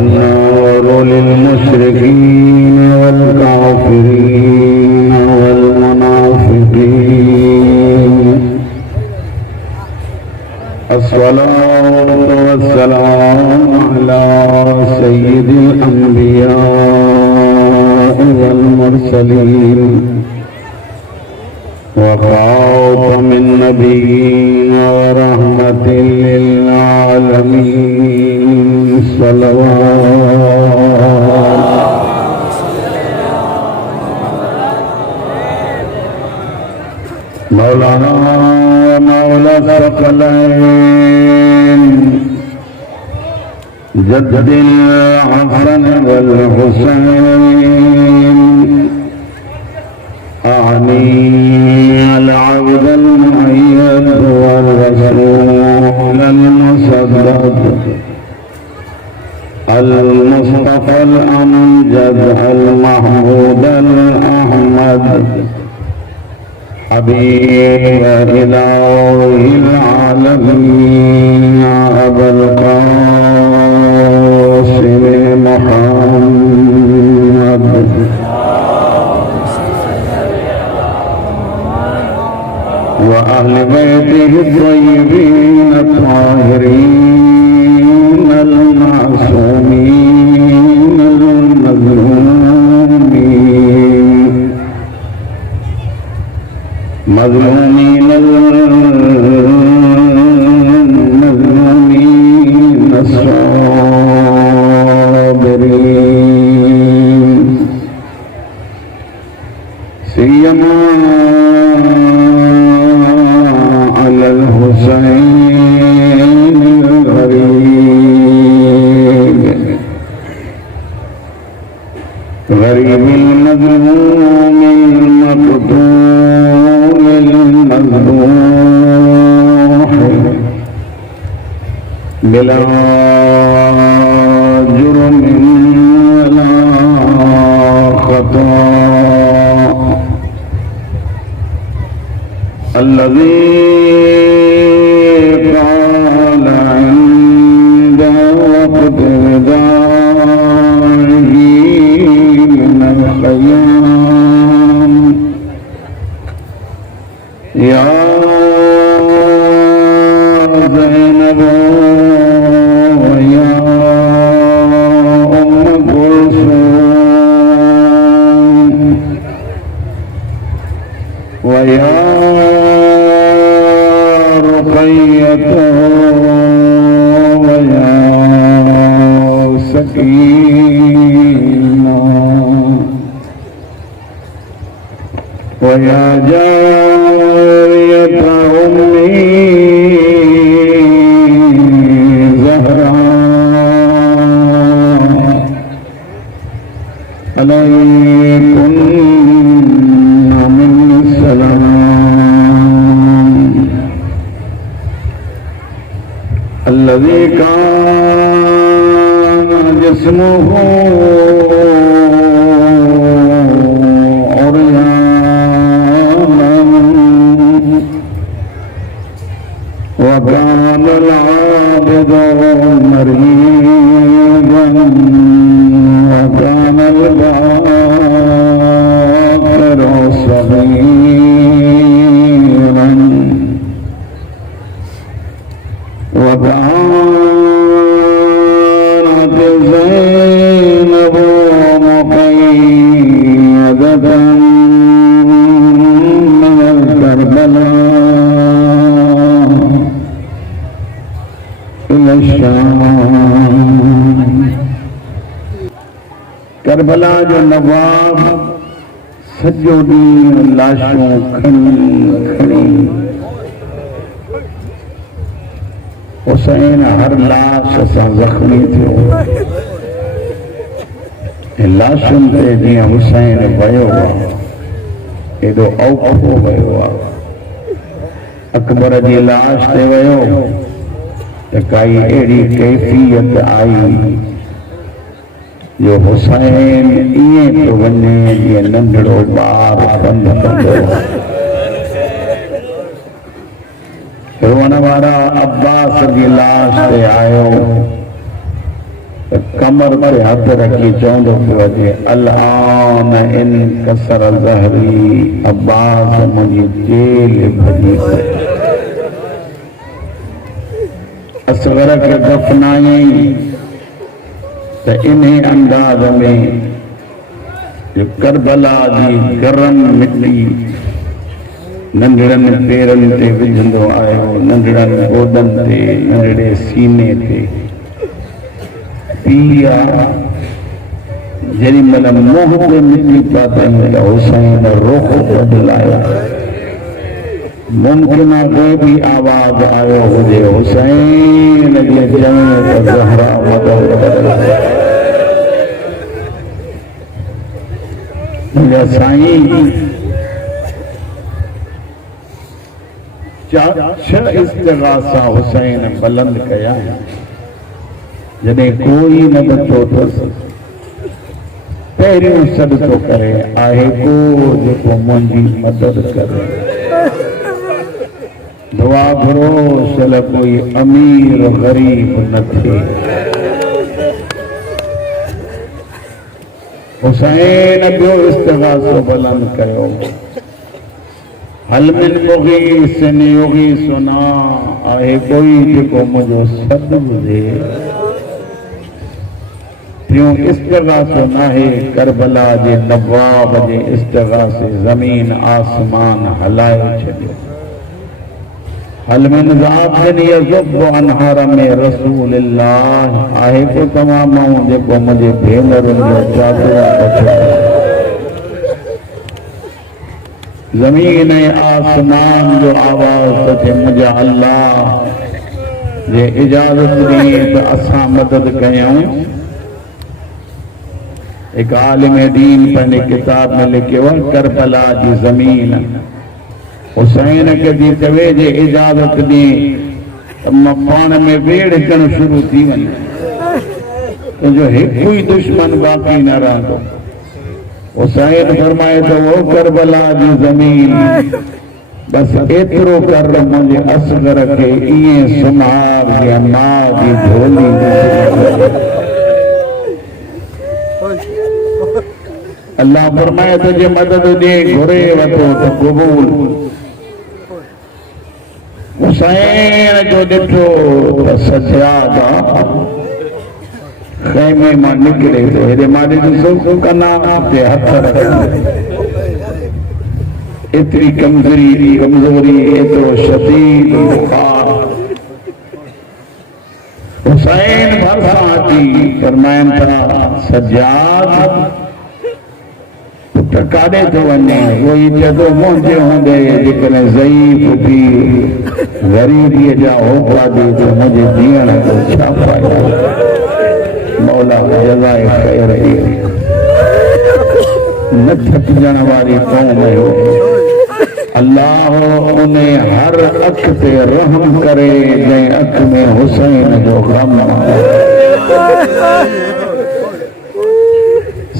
والنار للمشركين والكافرين والمنافقين. الصلاة والسلام على سيد الأنبياء والمرسلين وخاتم النبيين ورحمة للعالمين. صلوات مولانا ومولى الثقلين جد الحسن والحسين أعني العبد المؤيد والرسول المصدق المصطفى الأمجد المحمود الأحمد حبيب إله العالمين أبا القاسم محمد وأهل بيته الطيبين الطاهرين المعصومين المظلومين الصابرين سيما على الحسين الغريب غريب المظلوم المقتول المذبوح بلا جرم ولا خطأ الذي قال عند وقت ردائه من الخيام يا زينب ويا أم كلثوم ويا رقية ويا سكينة ويا جارية أمي زهراء عليكن من السلام الذي كان جسمه عريانا وكان العابد مريضا وكان الباقر صغيرا وكانت زينب مقيدة من الكربلاء إلى الشام. کربلا جو نواب سجو ॾींहुं लाशूं खणी हुसैन हर लाश सां ज़ख़्मी थियो। लाशुनि ते जीअं हुसैन वियो आहे एॾो औखो वियो आहे। अकबर जी लाश ते वियो त काई अहिड़ी कैफ़ियत आई जो हुसैन ईअं थो वञे जीअं नंढड़ो ॿार बंदि कंदो। रोअण वारा अब्बास जी लाश ते आयो कमर पर हथ रखी चवंदो पियो अचे अलान इन कसर ज़हरी अब्बास मुंहिंजी जेल भॼी पई। असगर खे दफ़नाई त इन्हे अंदाज़ में जो करबला जी गरम मिट्टी नंढड़नि पेरनि ते विझंदो आयो, नंढड़नि गोॾनि ते, नंढड़े सीने ते पिया जेॾी महिल मुंहं ते मिटी पातई त हुसैन रुख़ बदिलायो। मुमकिन आहे कोई भी आवाज़ आयो हुजे हुसैन जे चवे त ज़हरा मदद करे। मुंहिंजा साईं छह इस्तिग़ासा हुसैन बुलंद कया जॾहिं कोई न बचो अथसि। पहिरियों सॾ थो करे आहे को जेको मुंहिंजी मदद करे। दुआ घुरो सल कोई अमीर ग़रीब न थे। हुसैन ॿियो इस्तिग़ासो बुलंद कयो हल मिन मुग़ीसिन युग़ीसुना आहे कोई जेको मुंहिंजो सॾ ॿुधे। टियों इस्तिग़ासो नाहे करबला जे नवाब जे इस्तिग़ासे ज़मीन आसमान हलाए छॾियो। हल मिन ज़ातिन यज़ुब्बु अन हरम रसूलिल्लाह आहे को तव्हां माण्हू जेको मुंहिंजे भेनरुनि जो चादर वठे। ज़मीन ऐं आसमान जो आवाज़ तो थे मुंहिंजा अल्लाह जे इजाज़त ॾिनी त असां मदद कयूं। एक आलिम दीन पंहिंजे किताब में लिखियो आहे करबला जी ज़मीन हुसैन खे थी चवे जे इजाज़त ॾी त मां पाण में वेड़ करणु शुरू थी वञे तुंहिंजो हिकु ई दुश्मन बाक़ी न रहंदो। हुसैन फरमाए थो वो करबला जी ज़मीन बस एतिरो कर मुंहिंजे असगर खे ईअं सुनार या माउ जी झोली। अल्लाह फरमाए तुझे मदद दे घुरे वठो त क़बूल। हुसैन जो ॾिठो त सजादा खैमे मां निकिरे थो हेॾे माॾे ॾिसो कना ते हथ रखनि। एतिरी कमज़ोरी एतिरो शदीद बुखार। हुसैन भरिसां अची फरमाइनि था सजाद पुट काॾे थो वञे। उहोई चए मुंहिंजे हूंदे जेकॾहिं ज़ईफ़ थी ग़रीबीअ जा होका ॾे त मुंहिंजे जीअण जो छा फ़ाइदो। मौला जज़ाए ख़ैर न थकिजण वारी क़ौम हो। अल्लाह उन हर अख ते रहम करे जंहिं अख में हुसैन जो गम।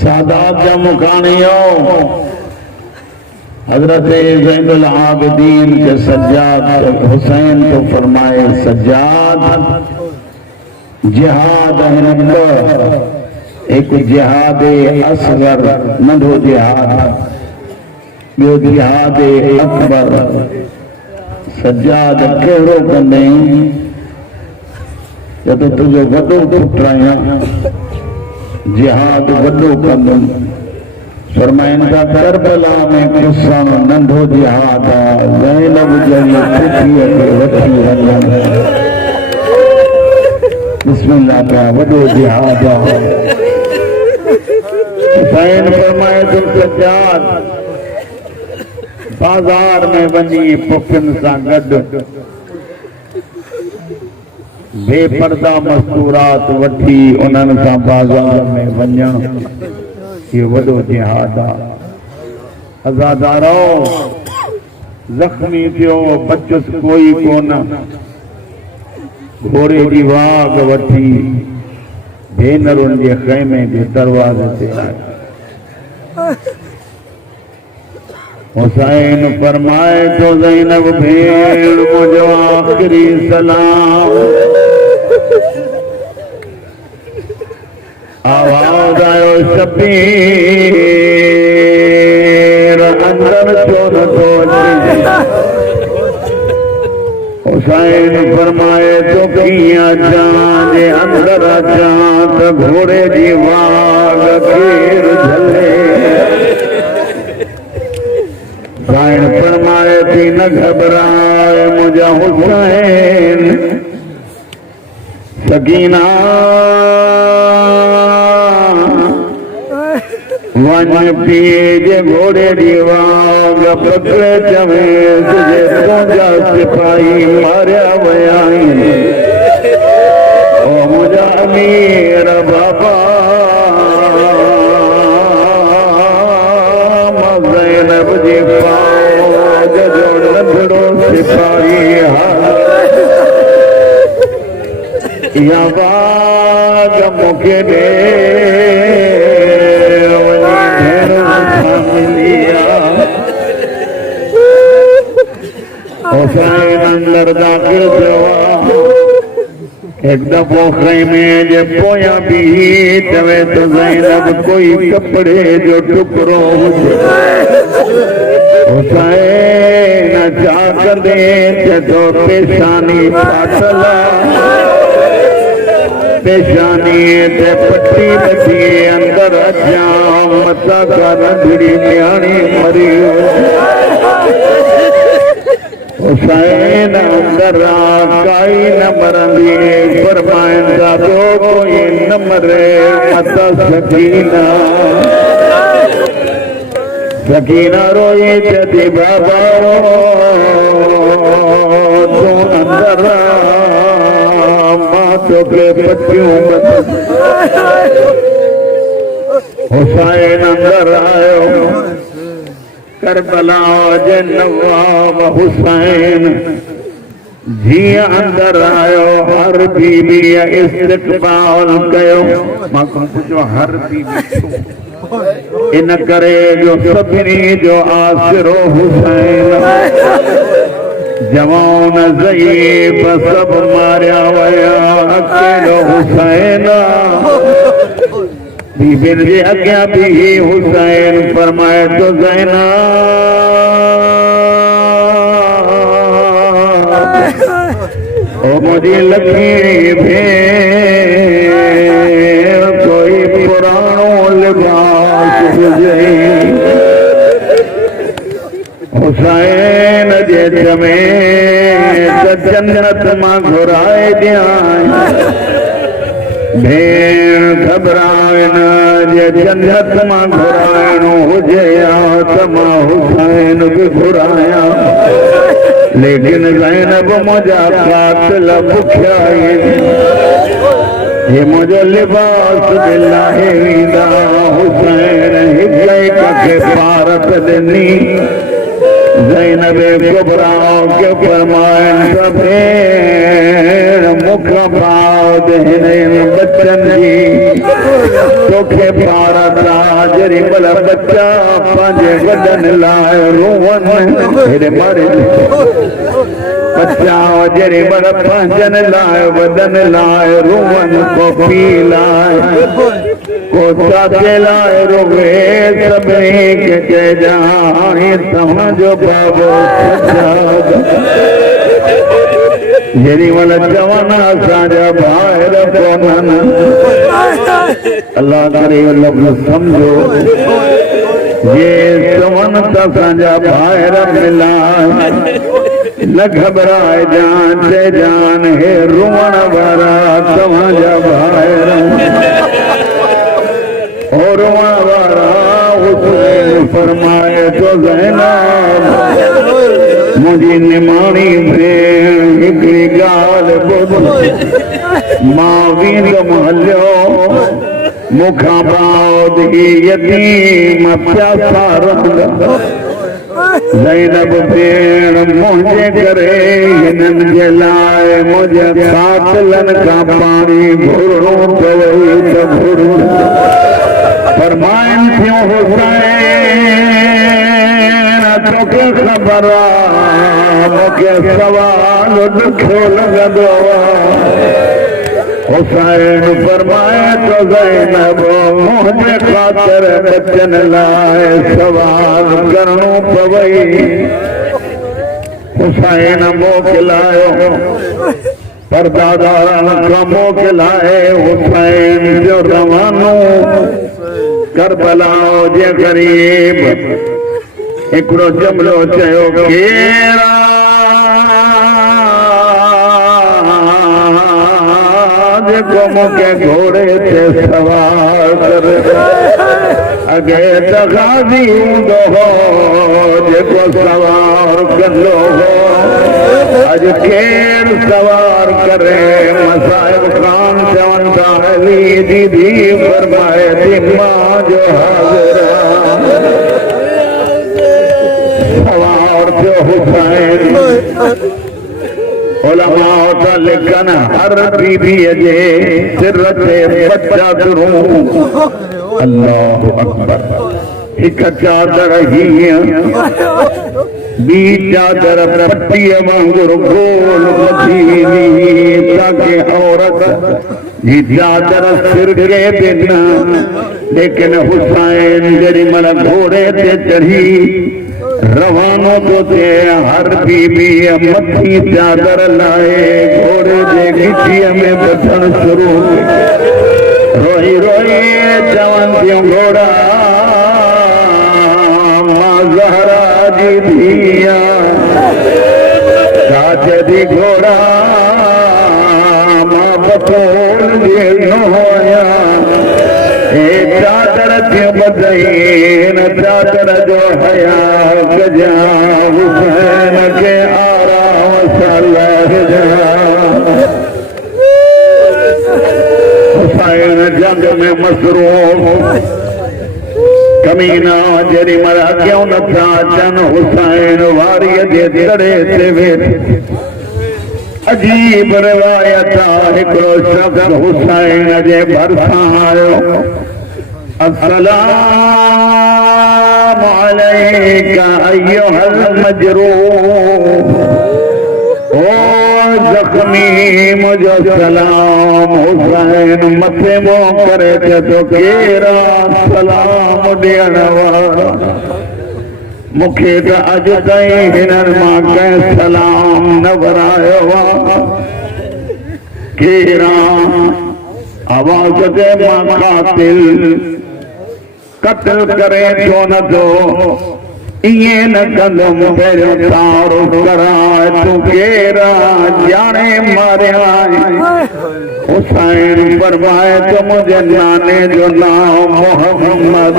सादात जा मुकाणियो हजरत ज़ैनुल आबिदीन के सज्जाद हुसैन को फरमाए सज्जाद जिहाद एक जिहाद असगर नंढो जिहाद ॿियो जिहाद अकबर। सज्जाद कहिड़ो कंदई जॾहिं तुंहिंजो वॾो पुटु आहियां जिहाद वॾो कंदुमि। फरमाइनि था करबला में पुसण नंढो जिहाद आहे। ज़ैनब जहिड़ी पुठीअ खे वठी वञनि बिस्मिल्लाह का वॾो जिहाद आहे। हुसैन फरमाए थो सज्जाद बाज़ार में वञी पुफियुनि सां गॾु बेपर्दा मस्तूरात वठी उन्हनि सां बाज़ार में वञणु इहो वॾो जिहाद आहे। अज़ादारो ज़ख़्मी थियो बचुसि कोई कोन घोड़े जी वाग वठी भेनरुनि जे ख़ैमे जे दरवाज़े ते आयो। हुसैन फरमाए तो ज़ैनब भेण मुंहिंजो आख़िरी सलाम आवाज आयो शबीर अंदर छो नथो अचे हुसैन फरमाए तो किया जान जे अंदर अचां त घोड़े जी वाग केर झले हुसैन फरमाए थी न घबराए मुझा हुसैन सकीना वन पिए जे घोड़े जी वाग पकड़े चवे तुझे तुझा सिपाही मारिया वया आहिनि ओ मुझा अमीर बाबा ज़ैनब जी फौज जो नंढड़ो सिपाही या वाग मूंखे ॾे हुसैन अंदर दाखिल थियो एक दफ़ो ख़ैमे जे पोयां भी चवे तो ज़ैनब कोई कपड़े जो टुकड़ो हुजे हुसैन छा कंदे चयो पेशानी फाटल पेशानी ते पट्टी बची अंदर अचां मता का नंढड़ी न्याणी मरी हुसैन अंदर काई न मरंदी फरमाइंदा तो कोई न मरे मता सकीना सकीना रोई चती बाबा तू अंदर मां तोखे पटियूं हुसैन अंदर आयो करबला जे नवाब हुसैन जीअं अंदर आयो हर बीबी इस्तक़बाल कयो मां पुछो हर बीबी इन करे जो सभिनी जो आसिरो हुसैन जवान ज़ईफ़ सब मारिया वया अकेलो हुसैन बीबिन जे अॻियां भी हुसैन फरमाए तो ज़ैनब ओ मुझी लखी भेण कोई पुराणो लिबास हुजे हुसैन जे चमे त जन्नत मां घुराए ॾियां भेण घबराए न जे जन्नत मां घुराइणो हुजे त मां हुसैन बि घुरायां लेकिन ज़ैनब मुंहिंजा कातिल बुखिया आहिनि ये मुंहिंजो लिबास बि लाहे वेंदा हुसैन हिक हिक खे पारत ॾिनी ज़ैनब कुबरा के फरमाइनि त भेण मुख बाद हिन बच्चन जी तोखे पारता जरी मल बच्चा पंहिंजे वॾनि लाइ रोवन हेॾे मारे बच्चा जरी मल पंहिंजनि लाइ वॾनि लाइ रोवन को पी लाइ को चाचे लाइ रोवे सभिनी खे चइजां हाणे तव्हांजो बाबो जेॾी महिल चवनि असांजा ॿाहिर कोन्हनि अल्लाह करे लफ़्ज़ सम्झो जे चवनि त असांजा ॿाहिर मिलान न घबराए जान चइजान हे रुअण वारा तव्हांजा ॿाहिर फरमाए तो ज़ैनब मुझी निमाणी भेण हिकड़ी ॻाल्हि ॿुध मां वींदुमि हलियो मूंखां बाद ही यतीम प्यासा रहंदा ज़ैनब भेण मुंहिंजे करे हिननि जे लाइ मुंहिंजे कातिलनि खां पाणी घुरणो पवई त घुरूं फरमाइनि थियूं हुसैन तोखे ख़बर आहे मूंखे सवाल ॾुखियो लॻंदो आहे हुसैन फरमाए तो ज़ैनब मुझे खातिर बचन लाए सवाल करणो पवई। हुसैन मोकिलायो परदादारन का मोकिलाए हुसैन जो रवानो करबला जे ग़रीब हिकिड़ो जुमिलो चयो केरा जेको मूंखे घोड़े ते सवार करे अॻे त गाज़ी हूंदो हो जेको सवार कंदो हो अॼु केरु सवार करे। मसाइब ख़ान चवनि था अली जी धीउ फरमाए थी मां जो हाज़िर सवार थियो हुसैन। उलमा था लिखनि हर बीबीअ जे सिर ते बच्चा दुरूं अल्लाहु अकबर। हिक चादर हीअं ॿी चादर पट्टीअ वांगुरु गोल ॿधी ताकि औरत जी चादर सिर खे बि न। लेकिन हुसैन जेॾी महिल घोड़े ते चढ़ी रवानो तो थे हर बीबी मथी चादर लाए घोड़े जे गिचीअ में बधण शुरू रोई रोई चवन थियूं घोड़ा मां ज़हरा जी धीअ काज जी घोड़ा मां बतूल जी नोया चादर थियूं ॿधई चादर जो हया गजा हुसैन खे आराम सां लहजा। हुसैन जंग में मसरूफ़ कमीना जेॾी महिल अॻियां नथा अचनि हुसैन वारीअ जे दड़े ते वेठे। अजीब रिवायत आहे हिकिड़ो शख़्स हुसैन जे भरिसां आयो अस्सलाम अलैका अय्युहल मजरूह ओ जख्मी मुझो सलाम। हुसैन मथे मुंहुं करे चए थो केरा सलाम ॾियण वारा मूंखे त अॼु ताईं हिननि मां कंहिं सलाम न वरायो आहे। केरा आवाज़ ते मां कातिल कत्ल करे छो नथो इएं न कंदुमि पहिरियों तारुफ़ कराए तूं केरा ॼाणे मारिया। हुसैन फरमाए तो मुंहिंजे नाने जो नाम मोहम्मद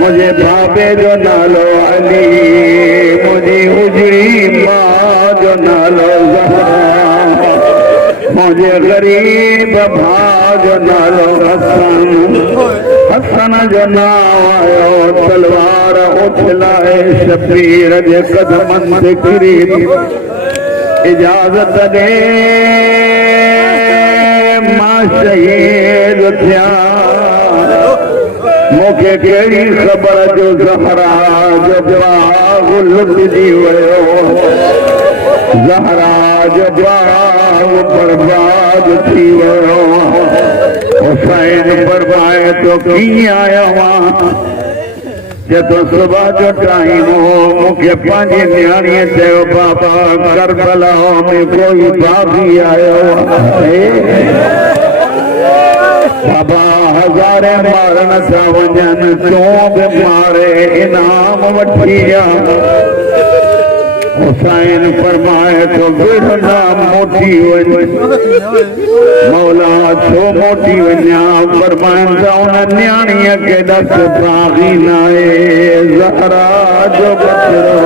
मुझे बाबे जो नालो अली मुझी उजड़ी मां जो नालो ज़हरा मुझे गरीब भाउ जो नालो हसन हसन जो नाम आयो तलवार उछलाए शबीर जे कदमनि ते किरी इजाज़त दे मां शहीद थिया। मूंखे कहिड़ी ख़बर जो ज़हरा जो बाग़ लुटिजी वियो ज़हरा जो बाग़ बर्बाद थी वियो। हुसैन फरमाए तो कीअं आयो आहीं जे तो सुबह जो टाइम हो मूंखे पंहिंजी न्याणीअ चयो बाबा करबला में कोई बाग़ी आयो आहे बाबा हज़ारे मारण था वञनि तूं बि मारे इनाम वठी आ। हुसैन फरमाए तो बिरना मोटी वञ मौला छो मोटी वञा फरमाइनि था उन न्याणीअ खे ॾस बाग़ी न आहे ज़हरा जो बचिड़ो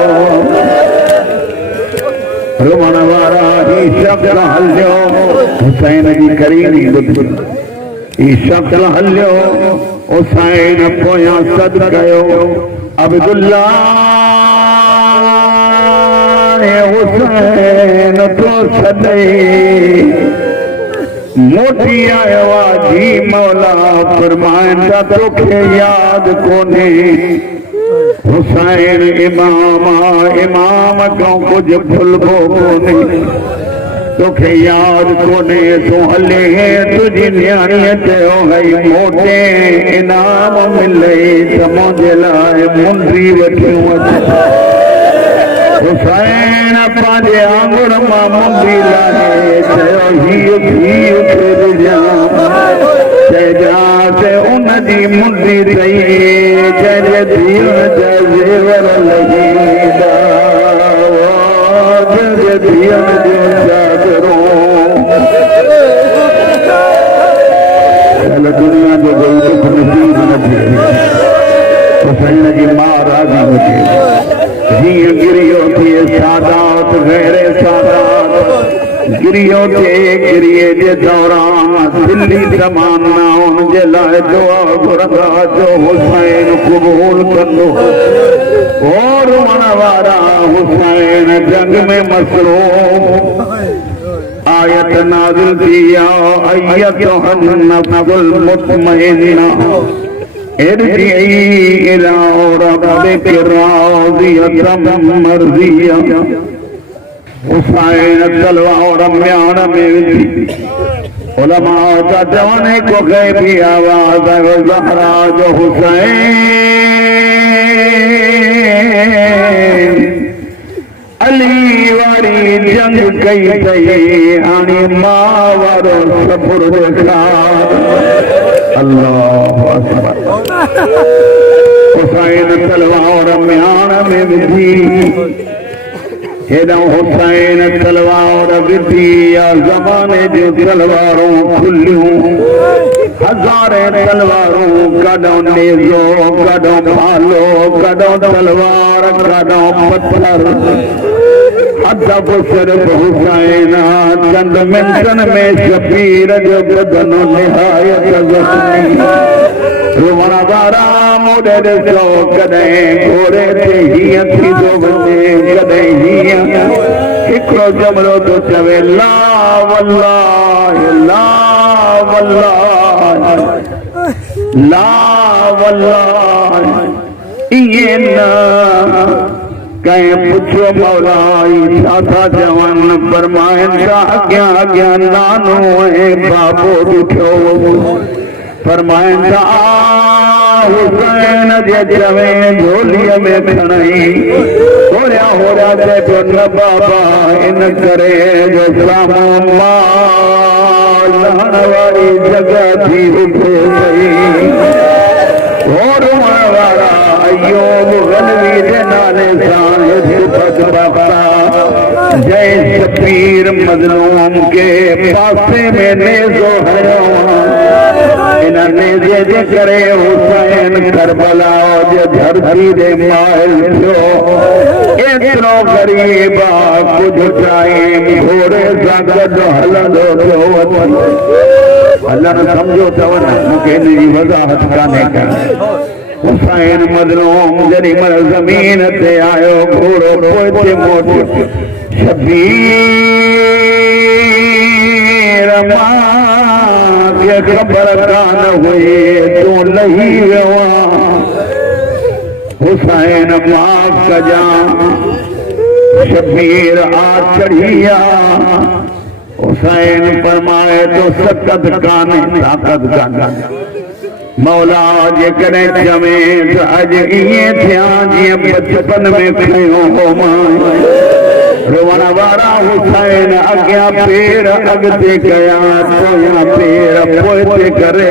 रुमण वारा ही शख़्स हलियो हुसैन जी करीबी ॿुधी ही शख़्स हलियो हुसैन पोयां सद कयो अब्दुल्ला हुसैन तो सदई मोटी आयो आहे जी मौला फरमाइनि था तोखे यादि कोन्हे हुसैन इमाम खां कुझु भुलिबो कोन्हे तोखे याद कोने तू हले तुझी न्याणी चयो हई मोटे इनाम मिले त मुंहिंजे लाइ मुंडी वठियूं हुसैन पंहिंजे आंगुर मां मुंडी लाहे चयो हीअ हीअ चइजांइ उन जी मुंडी अथई जंहिंजे धीअ जा ज़ेवर लॻींदा जंहिंजे धीअनि जूं चादरूं दुनिया जो कोई दुख नसीब न थिए हुसैन जी मां राज़ी हुजे जीअं गिरियो थिए सादात गैर सादात गिरियो थिए गिरिये जे दौरान दिल्ली तमन्ना उनजे लाइ दुआ घुरंदा जो हुसैन क़बूल कंदो और रुअण वारा हुसैन जंग में मसरूफ़ आयत नाज़िल थी अय्यतुहन नफ्सुल मुतमइन्ना इरजिई इला रब्बिकी राज़ियतम मर्ज़िया हुसैन तलवार म्यान में विधी उलमा जा चवण को गैबी आवाज़ ज़हरा जो हुसैन अली वारी जंग कई थई हाणे मां वारो सबुर ॾेखा अल्लाह अकबर हुसैन तलवार म्यान में विधी हेॾा हुसैन तलवार विधी या ज़माने जूं तलवारूं खुलियूं हज़ारे तलवारूं कॾों नेज़ो कॾों भालो कॾों तलवार कॾों पत्थर अदब सिर्फ हुसैन चंद मिनटन में शबीर जो बदन निहायत ज़ख्मी रुअण वारा मोॾे ॾिसो कॾहिं घोड़े ते हीअं थींदो वञे कॾहिं हीअं हिकिड़ो जमलो थो चवे ला वल्लाह ला वल्लाह ला वल्लाह इएं न कहीं पुछो मौला छा था चवनि फरमाइनि था अॻियां अॻियां नानो ऐं बाबो ॾिठो फरमाइनि था हुसैन जे चवे झोलीअ में खणई होरिया होरिया चए पियो न बाबा इन करे जो साम्हूं मां लहण वारी जॻह थी उठे पई और वारा अय्यूब गलवी जे नाले सां हिकु जय शबीर मज़लूम के पासे में नेज़ो हयो इन नेज़े जे करे हुसैन करबला जे धरती ते माइल थियो एतिरो ग़रीब कुझ टाइम घोड़े सां गॾु हलंदो पियो हलण सम्झो अथव न मूंखे इन जी वज़ाहत कान्हे करणु हुसैन मज़लूम जॾहिं महिल ज़मीन ते आयो घोड़ो पोइ मोटियो शबीर मां ख़बर कान हुई तूं लही वियो हुसैन माफ़ कजां शबीर आ चढ़ी हुसैन फरमाए तो सकत कान्हे ताक़त कान्हे मौला जेकॾहिं चवे त अॼु इएं थिया जीअं बचपन में खयो हो मां रुअण वारा हुसैन अॻियां पेर अॻिते कया पोयां पेर पोइ करे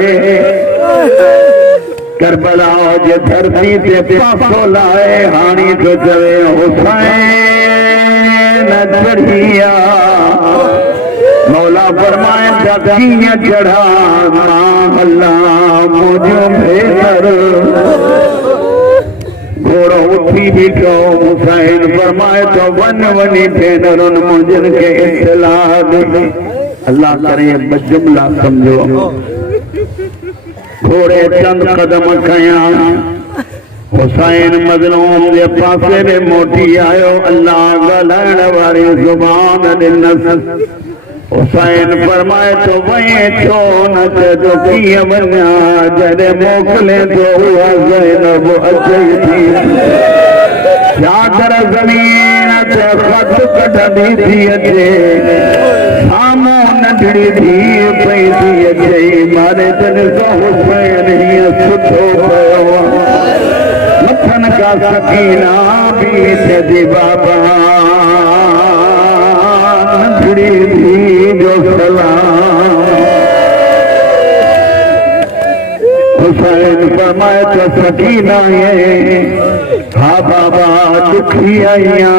करबला जे धरती ते पासो लाए हाणी थो चवे हुसैन चढ़ी मौला फरमाए कीअं चढ़ा मां हला मुंहिंजो भेनर घोड़ो उठी बीठो हुसैन फरमाए तो वञी भेनरुनि मुंहिंजनि खे इत्तलाह ॾे अल्लाह करे ॿ जुमला सम्झो घोड़े चंद कदम खया हुसैन मज़लूम जे पासे में मोटी आयो अल्लाह ॻाल्हाइण वारी ज़ुबान ॾिनसि हुसैन फरमाए तो वहीं छो न चइजो कीअं वञा जॾहिं मोकिले तो उहा ज़ैनब अचई थी चादर ज़मीन ते ख़त कढंदी थी अचे नंढड़ी थी पई थी अचे मारे जन सां हुसैन हीअं सुठो पियो मथन का सकीना भी थे बाबा नंढड़ी थी जो सलाम हुसैन फरमाए तो सकीना है हा बाबा दुखी आइया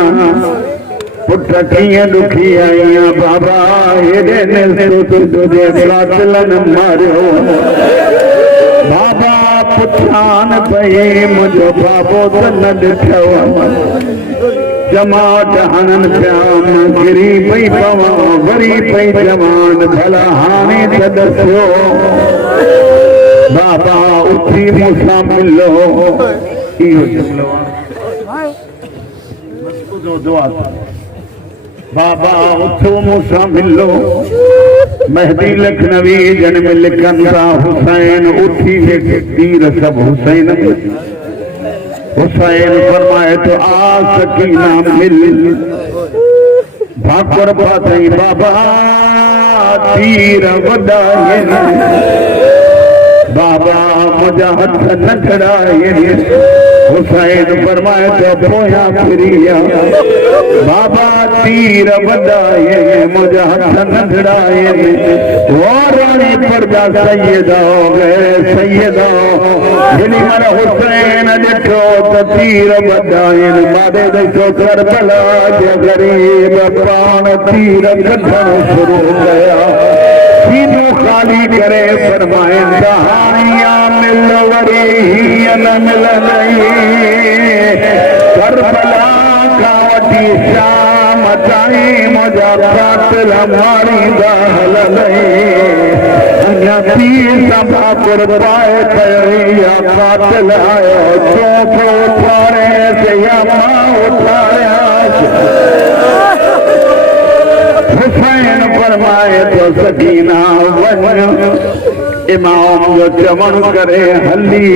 पुट कीअं दुखी आइया बाबा हेॾे ने तुझे कातिलन मारियो बाबा पुछान पई मुंहिंजो बाबो त न ॾिठो जमात हणन पिया गिरी पई पवां वरी पई जवान भला हाणे त दसियो बाबा उथी मूंसां मिलो इहो जुमिलो आहे दुआ बाबा उथो मूंसां मिलो मेहदी लखनवी जन्म लिखन था हुसैन उठी तीर सब हुसैन हुसैन फरमाए तो आ सकीना मिल भाकुर पातई बाबा तीर वॾा बाबा मुझा हथ न खड़ाए हुसैन फरमाए तो पोया फिरिया बाबा तीर वॾाए मुझा हथ न खड़ाए वो रानी परदा सैयदा हो गए सैयदा जेॾी महिल हुसैन ॾिठो त तीर वॾाए मारे ॾिठो करबला जे ग़रीब पाण तीर कढण शुरू कया सीनो खाली करे फरमाइंदा हानिया मिल वरी हीअं न मिलंदई करबला खां वठी शाम ताईं मुंहिंजा कातिल मारींदा हलंदई अञा तीर सां भाकुर पाए पई या कातिल आयो चोप उथारे से या मां उथारियां हुसैन फरमाए तो सकीना वञ इमाम जो चवण करे हली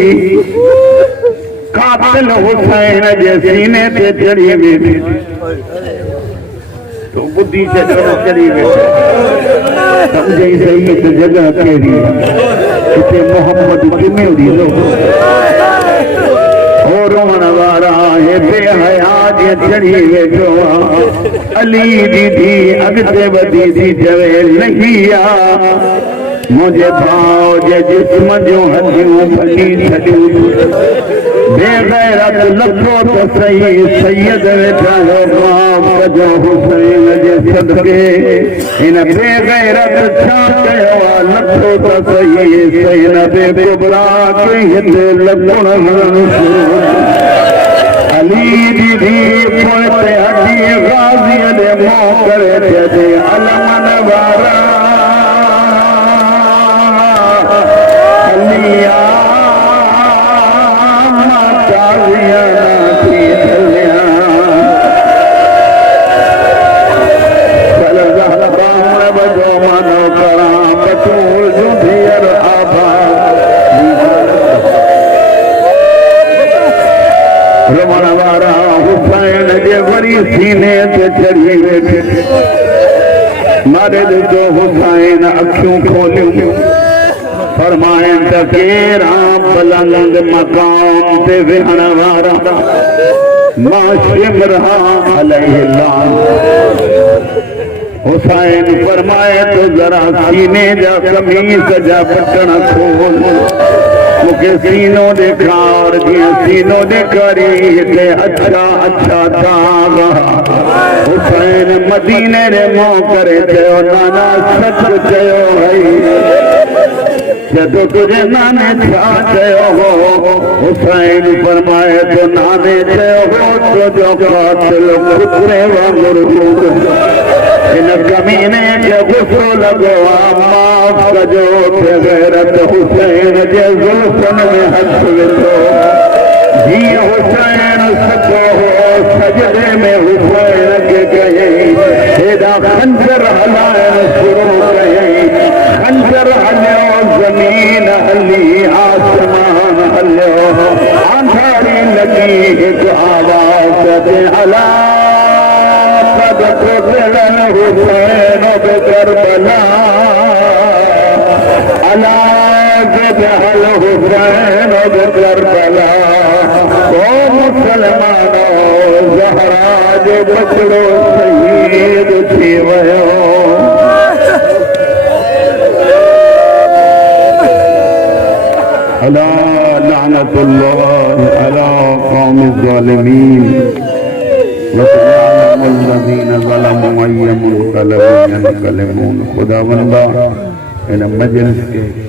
कातिल हुसैन जे सीने ते चढ़ी वेठी तो बुद्धि से चढ़ी वेठी समझे सही तो जगह कहिड़ी किथे मोहम्मद जुमेड़ी रोहण वारा हे बेहया जे चढ़ी वेठो अली दीदी अॻिते वधी थी चवे लहिया मुंहिंजे भाउ जे जिस्म जूं हॾियूं भॼी छॾियूं बेग़ैरत लथो त सही सैयद वेठा हो माफ़ कजो हुसैन जे सदके हिन बेग़ैरत छा कयो आहे लथो त सही सैन बेकुबरा खे हिते लॻण हणण शुरू अली दीदी पोइ हॾी ग़ाज़ीअ ॾे मोह करे चइजे अलमन वारा अलिया सीने ते चढ़ी वेठे मारे ॾिठो हुसैन अखियूं खोलियूं फरमाइनि त केरा बुलंद मकाम ते वेहण वारा मां शिमरहा अलैहि लान हुसैन फरमाए तो जरा सीने जा कमीज जा बटन खोल मुझे सीनो ॾेखार जीअं सीनो ॾेखारी हिते अच्छा अच्छा दाग हुसैन मदीने ॾे मोह करे चयो नाना सच चयो हई जदो तुझे नाने छा चयो हो हुसैन फरमाए तो नाने चयो हो तुझो कातिल कुत्ते वांगुरु इन कमीने खे गुस्सो लॻो आहे माफ़ कजो बेग़ैरत हुसैन जे ज़ुल्फ़नि में हथ विधो जीअं हुसैन सचो हो सजदे में हुसैन खे कयईं हेॾा खंजर हलाइण शुरू कयईं खंजर हलियो ज़मीन हली आसमान हलियो आंधारी लॻी हिकु आवाज़ ते हला قتل الحسين بكربلا अला जहल हुसैन करबला ओ मुसलमानो ज़हरा जो बचड़ो शहीद थी वयो अला लअनतुल्लाह अला कौम ज़ालिमीन वसयअलमु अल्लज़ीना ज़लमू अय्युल मुनक़लबिन यनक़लिबून खुदावंदा इन मजलिस के